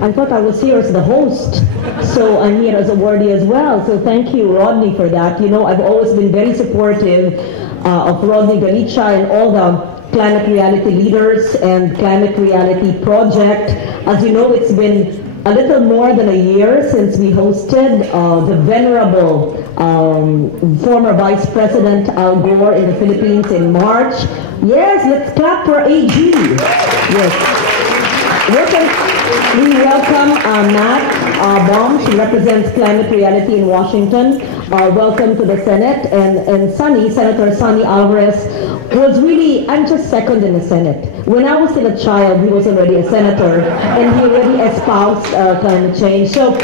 I thought I was here as the host, so I'm here as a awardee as well. So thank you, Rodney, for that. You know, I've always been very supportive of Rodney Galicia and all the Climate Reality Leaders and Climate Reality Project. As you know, it's been a little more than a year since we hosted the venerable former Vice President Al Gore in the Philippines in March. Yes, let's clap for AG. Yes. We welcome Matt Baum. She represents Climate Reality in Washington. Welcome to the Senate. And Senator Sonny Alvarez was really, I'm just second in the Senate. When I was still a child, he was already a senator, and he already espoused climate change. So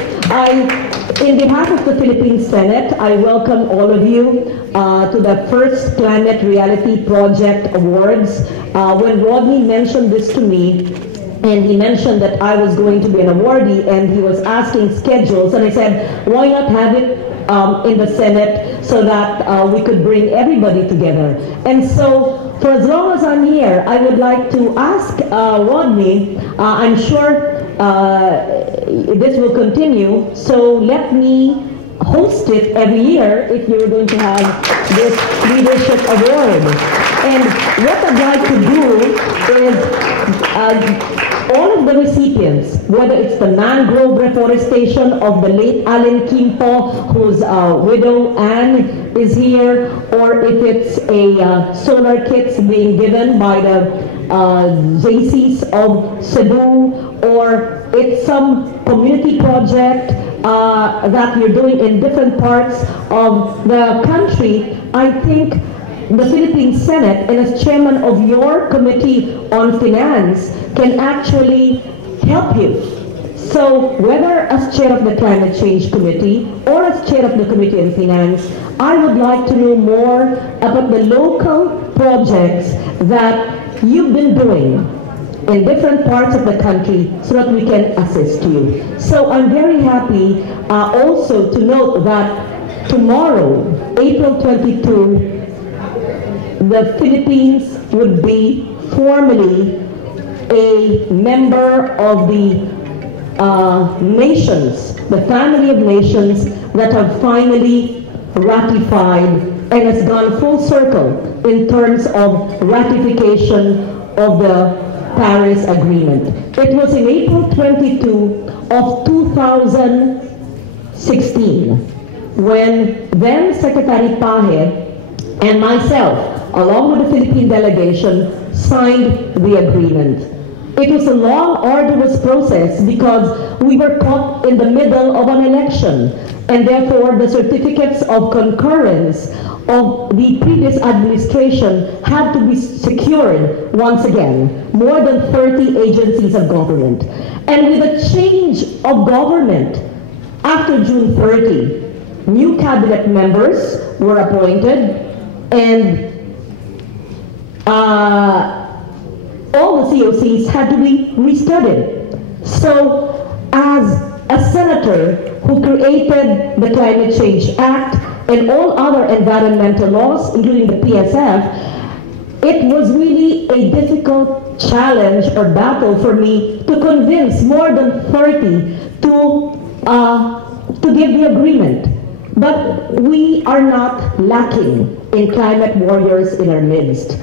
in behalf of the Philippine Senate, I welcome all of you to the first Climate Reality Project Awards. When Rodney mentioned this to me, and he mentioned that I was going to be an awardee, and he was asking schedules, and I said, why not have it in the Senate so that we could bring everybody together. And so for as long as I'm here, I would like to ask Rodney, I'm sure this will continue, so let me host it every year if you're going to have this leadership award. And what I'd like to do is all of the recipients, whether it's the mangrove reforestation of the late Allen Kimpo, whose widow Anne is here, or if it's a solar kits being given by the JCs of Cebu, or it's some community project that you're doing in different parts of the country, I think the Philippine Senate, and as chairman of your Committee on Finance, can actually help you. So whether as chair of the Climate Change Committee or as chair of the Committee on Finance, I would like to know more about the local projects that you've been doing in different parts of the country so that we can assist you. So I'm very happy also to note that tomorrow, April 22, the Philippines would be formally a member of the nations, the family of nations that have finally ratified and has gone full circle in terms of ratification of the Paris Agreement. It was in April 22 of 2016 when then Secretary Paje and myself, along with the Philippine delegation, signed the agreement. It was a long, arduous process because we were caught in the middle of an election, and therefore the certificates of concurrence of the previous administration had to be secured once again. More than 30 agencies of government. And with a change of government after June 30, new cabinet members were appointed, and all the COCs had to be restudied. So as a senator who created the Climate Change Act and all other environmental laws, including the PSF, it was really a difficult challenge or battle for me to convince more than 30 to give the agreement. But we are not lacking in climate warriors in our midst.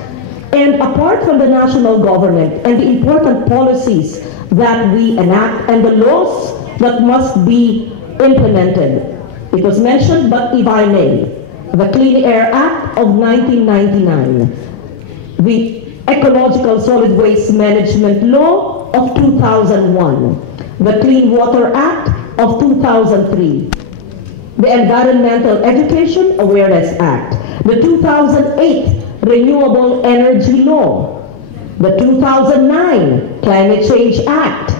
And apart from the national government and the important policies that we enact and the laws that must be implemented, it was mentioned, but if I may, the Clean Air Act of 1999, the Ecological Solid Waste Management Law of 2001, the Clean Water Act of 2003, the Environmental Education Awareness Act, the 2008 Renewable Energy Law, the 2009 Climate Change Act,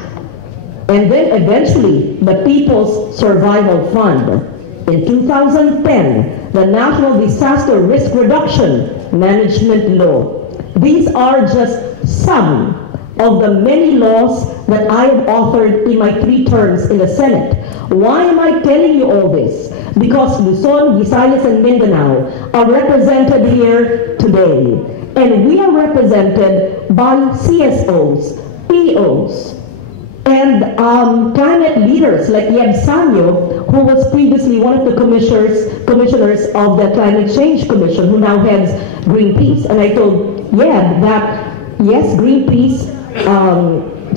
and then eventually the People's Survival Fund. In 2010, the National Disaster Risk Reduction Management Law. These are just some of the many laws that I have authored in my 3 terms in the Senate. Why am I telling you all this? Because Luzon, Visayas, and Mindanao are represented here today. And we are represented by CSOs, POs, And climate leaders like Yeb Sanyo, who was previously one of the commissioners of the Climate Change Commission, who now heads Greenpeace. And I told Yeb that, yes, Greenpeace,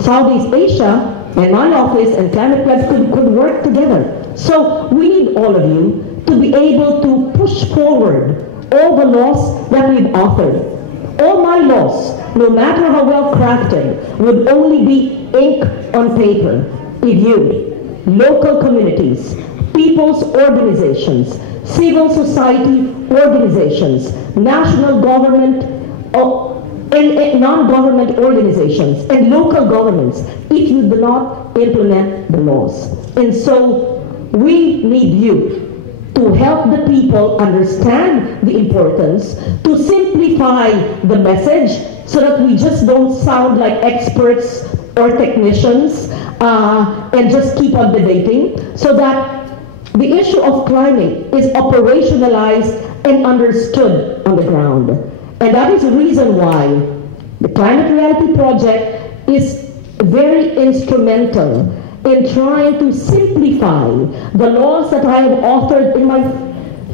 Southeast Asia, and my office and Climate Club could work together. So we need all of you to be able to push forward all the laws that we've authored. All my laws, no matter how well crafted, would only be ink on paper if you, local communities, people's organizations, civil society organizations, national government, and non-government organizations, and local governments, if you do not implement the laws. And so we need you to help the people understand the importance, to simplify the message so that we just don't sound like experts or technicians and just keep on debating, so that the issue of climate is operationalized and understood on the ground. And that is the reason why the Climate Reality Project is very instrumental in trying to simplify the laws that I have authored in my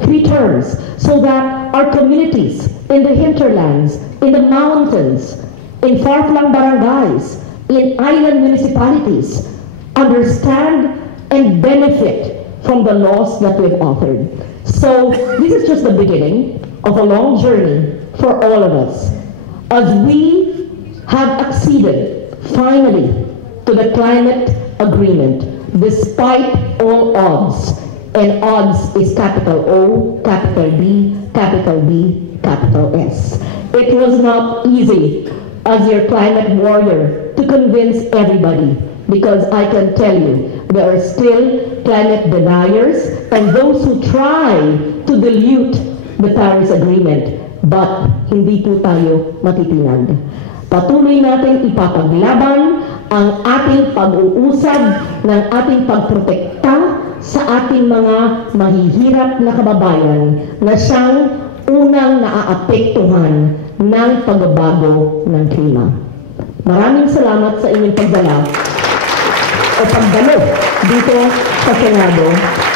3 terms, so that our communities in the hinterlands, in the mountains, in far-flung barangays, in island municipalities understand and benefit from the laws that we've authored. So this is just the beginning of a long journey for all of us, as we have acceded finally to the climate agreement despite all odds, and odds is capital O, capital B, capital B, capital S. It was not easy as your climate warrior to convince everybody, because I can tell you there are still climate deniers and those who try to dilute the Paris Agreement. But hindi po tayo matitinag. Patuloy natin ipapaglaban ang ating pag-uusad ng ating pagprotekta sa ating mga mahihirap na kababayan na siyang unang naaapektuhan ng pagbabago ng klima. Maraming salamat sa inyong pagdala o pagdalo dito sa Senado,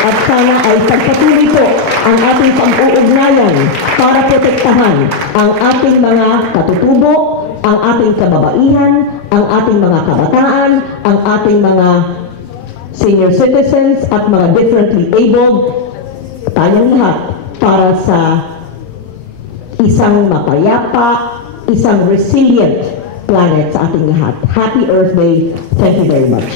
at sana ay pagpatuloy po ang ating pag-uugnayan para protektahan ang ating mga katutubo, ang ating kababaihan, ang ating mga kabataan, ang ating mga senior citizens at mga differently abled, tayong lahat para sa isang mapayapa, isang resilient planet sa ating lahat. Happy Earth Day. Thank you very much.